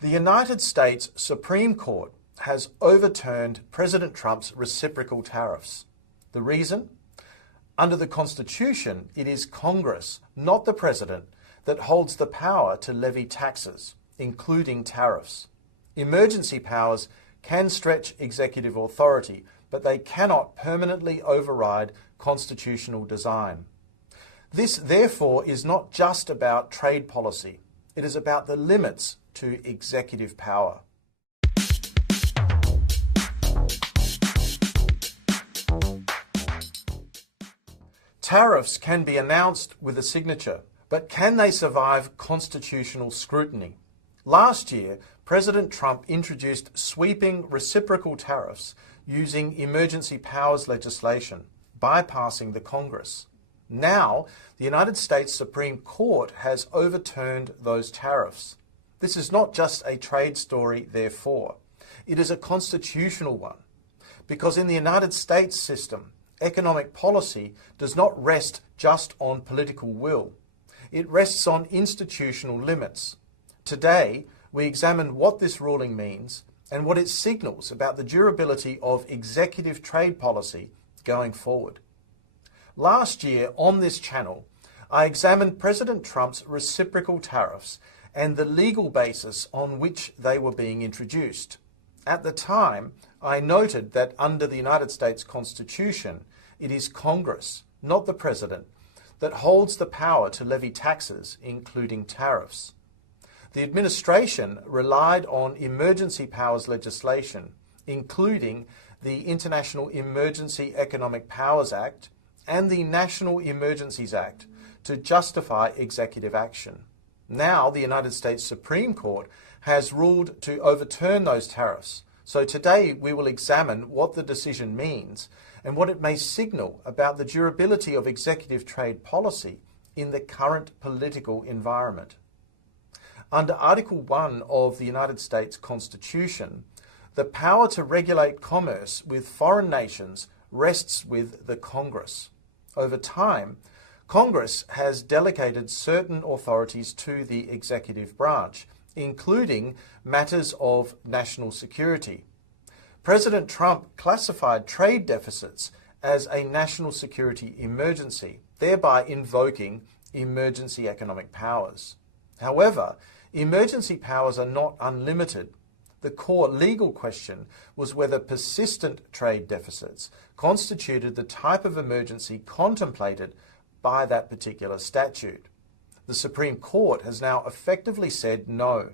The United States Supreme Court has overturned President Trump's reciprocal tariffs. The reason? Under the Constitution, it is Congress, not the President, that holds the power to levy taxes, including tariffs. Emergency powers can stretch executive authority, but they cannot permanently override constitutional design. This, therefore, is not just about trade policy. It is about the limits to executive power. Tariffs can be announced with a signature, but can they survive constitutional scrutiny? Last year, President Trump introduced sweeping reciprocal tariffs using emergency powers legislation, bypassing the Congress. Now, the United States Supreme Court has overturned those tariffs. This is not just a trade story, therefore. It is a constitutional one. Because in the United States system, economic policy does not rest just on political will. It rests on institutional limits. Today, we examine what this ruling means and what it signals about the durability of executive trade policy going forward. Last year on this channel, I examined President Trump's reciprocal tariffs and the legal basis on which they were being introduced. At the time, I noted that under the United States Constitution, it is Congress, not the President, that holds the power to levy taxes, including tariffs. The administration relied on emergency powers legislation, including the International Emergency Economic Powers Act and the National Emergencies Act, to justify executive action. Now, the United States Supreme Court has ruled to overturn those tariffs. So today we will examine what the decision means and what it may signal about the durability of executive trade policy in the current political environment. Under Article 1 of the United States Constitution, the power to regulate commerce with foreign nations rests with the Congress. Over time, Congress has delegated certain authorities to the executive branch, including matters of national security. President Trump classified trade deficits as a national security emergency, thereby invoking emergency economic powers. However, emergency powers are not unlimited. The core legal question was whether persistent trade deficits constituted the type of emergency contemplated by that particular statute. The Supreme Court has now effectively said no.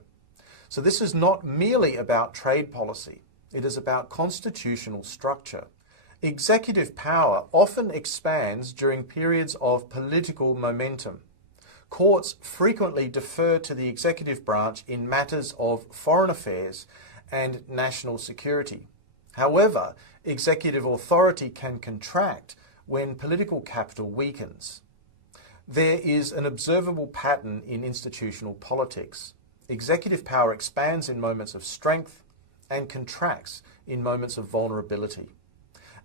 So this is not merely about trade policy. It is about constitutional structure. Executive power often expands during periods of political momentum. Courts frequently defer to the executive branch in matters of foreign affairs and national security. However, executive authority can contract when political capital weakens. There is an observable pattern in institutional politics. Executive power expands in moments of strength and contracts in moments of vulnerability.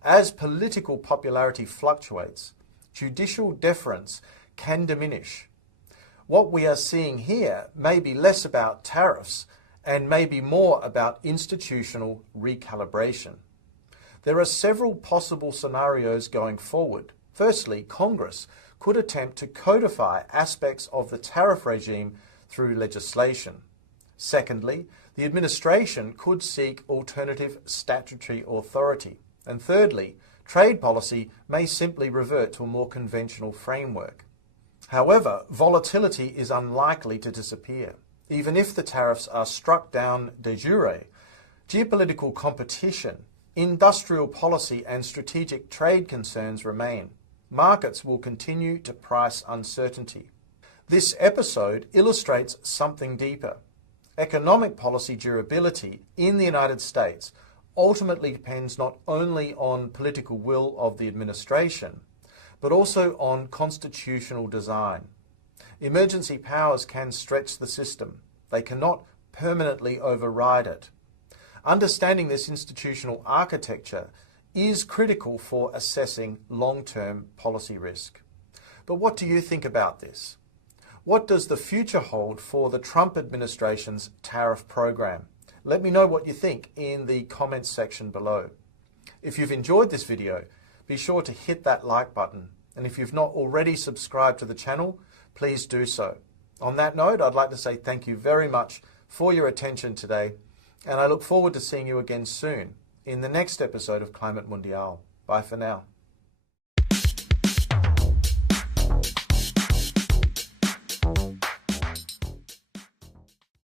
As political popularity fluctuates, judicial deference can diminish. What we are seeing here may be less about tariffs and may be more about institutional recalibration. There are several possible scenarios going forward. Firstly, Congress could attempt to codify aspects of the tariff regime through legislation. Secondly, the administration could seek alternative statutory authority. And thirdly, trade policy may simply revert to a more conventional framework. However, volatility is unlikely to disappear. Even if the tariffs are struck down de jure, geopolitical competition, industrial policy and strategic trade concerns remain. Markets will continue to price uncertainty. This episode illustrates something deeper. Economic policy durability in the United States ultimately depends not only on political will of the administration, but also on constitutional design. Emergency powers can stretch the system. They cannot permanently override it. Understanding this institutional architecture is critical for assessing long-term policy risk. But what do you think about this? What does the future hold for the Trump administration's tariff program? Let me know what you think in the comments section below. If you've enjoyed this video, be sure to hit that like button. And if you've not already subscribed to the channel, please do so. On that note, I'd like to say thank you very much for your attention today, and I look forward to seeing you again soon in the next episode of Climate Mundial. Bye for now.